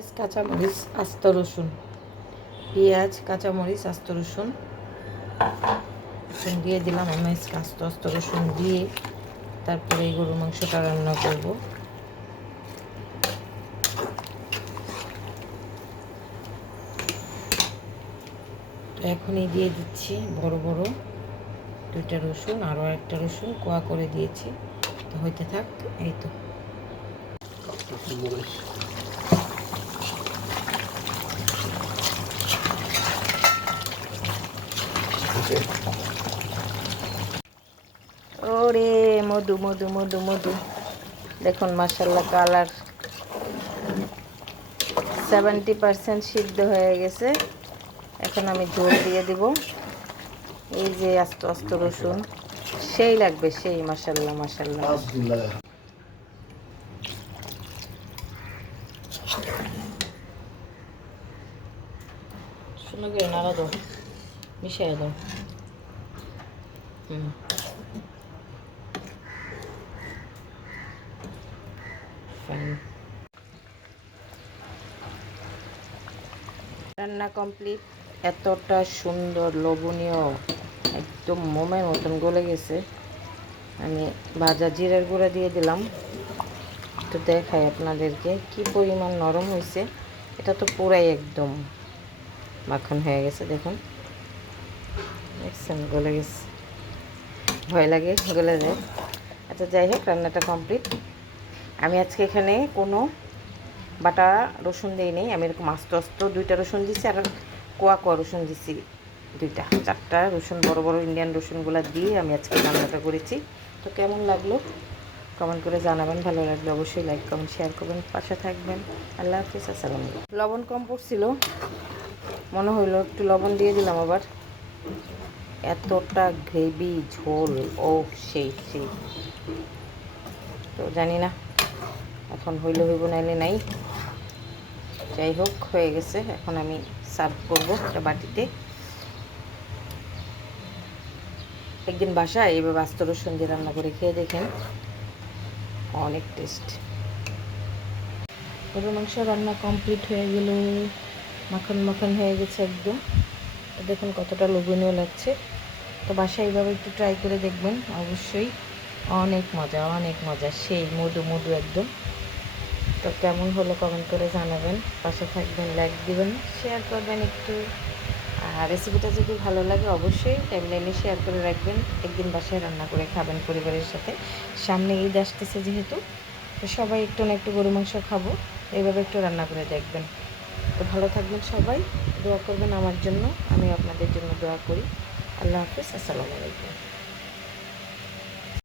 পেঁয়াজ কাঁচামরিচ আস্ত রসুন, পেঁয়াজ কাঁচামরিচ আস্ত রসুন দিয়ে দিলাম। আমি আস্ত আস্ত রসুন দিয়ে তারপরে এই গরুর মাংসটা রান্না করব। এখনই দিয়ে দিচ্ছি বড় বড় দুইটা রসুন, আরও একটা রসুন কোয়া করে দিয়েছি। তো হইতে থাক। এই তো ওরে মধু মধু মধু মধু, দেখুন মাশাআল্লাহ কালার 70% সিদ্ধ হয়ে গেছে। এখন আমি ঝোল দিয়ে দিব। এই যে আস্ত আস্ত রসুন সেই লাগবে, সেই মাশাআল্লাহ মাশাআল্লাহ। শুনো গে নাড়া দাও, মিশিয়ে দাও। রান্না কমপ্লিট। এতটা সুন্দর লোভনীয়, একদম মোমের মতন গলে গেছে। আমি ভাজা জিরার গুঁড়া দিয়ে দিলাম, একটু দেখাই আপনাদেরকে কি পরিমাণ নরম হয়েছে। এটা তো পুরাই একদম মাখন হয়ে গেছে, দেখুন দেখছেন গলে গেছে, ভয় লাগে গলে যায়। আচ্ছা যাই হোক, রান্নাটা কমপ্লিট। আমি আজকে এখানে কোনো বাটা রসুন দিই নেই, আমি এরকম আস্ত আস্ত দুইটা রসুন দিচ্ছি আর কোয়া কোয়া রসুন দিচ্ছি, দুইটা চারটা রসুন বড় বড় ইন্ডিয়ান রসুনগুলো দিয়ে আমি আজকে রান্নাটা করেছি। তো কেমন লাগলো কমেন্ট করে জানাবেন, ভালো লাগলে অবশ্যই লাইক কমেন্ট শেয়ার করবেন, পাশে থাকবেন। আল্লাহ হাফিজ, আসসালামু আলাইকুম। লবণ কম পড়ছিল মনে হইলো, একটু লবণ দিয়ে দিলাম আবার। এতটা গ্রেভি ঝোল, ও সেই সেই। তো জানি না এখন হইলে হইব নাইলে নাই, যাই হোক হয়ে গেছে। এখন আমি সার্ভ করবো একটা বাটিতে। একদিন বাসায় এইভাবে আস্ত রসুন দিয়ে রান্না করে খেয়ে দেখেন, অনেক টেস্ট। গরুর মাংস রান্না কমপ্লিট হয়ে গেল, মাখন মাখন হয়ে গেছে একদম। দেখুন কতটা লোভনীয় লাগছে। তো বাসায় এইভাবে একটু ট্রাই করে দেখবেন অবশ্যই, অনেক মজা অনেক মজা, সেই মধু মধু একদম। তো কেমন হলো কমেন্ট করে জানাবেন, পাশে থাকবেন, লাইক দিবেন, শেয়ার করবেন একটু। আর রেসিপিটা যদি ভালো লাগে অবশ্যই টাইমলাইনে শেয়ার করে রাখবেন। একদিন বাসায় রান্না করে খাবেন পরিবারের সাথে। সামনে ঈদ আসতেছে যেহেতু, তো সবাই একটু না একটু গরু মাংস খাবো, এইভাবে একটু রান্না করে দেখবেন। তো ভালো থাকবেন সবাই, দোয়া করবেন আমার জন্য, আমি আপনাদের জন্য দোয়া করি। আল্লাহ হাফিজ, আসসালামু আলাইকুম।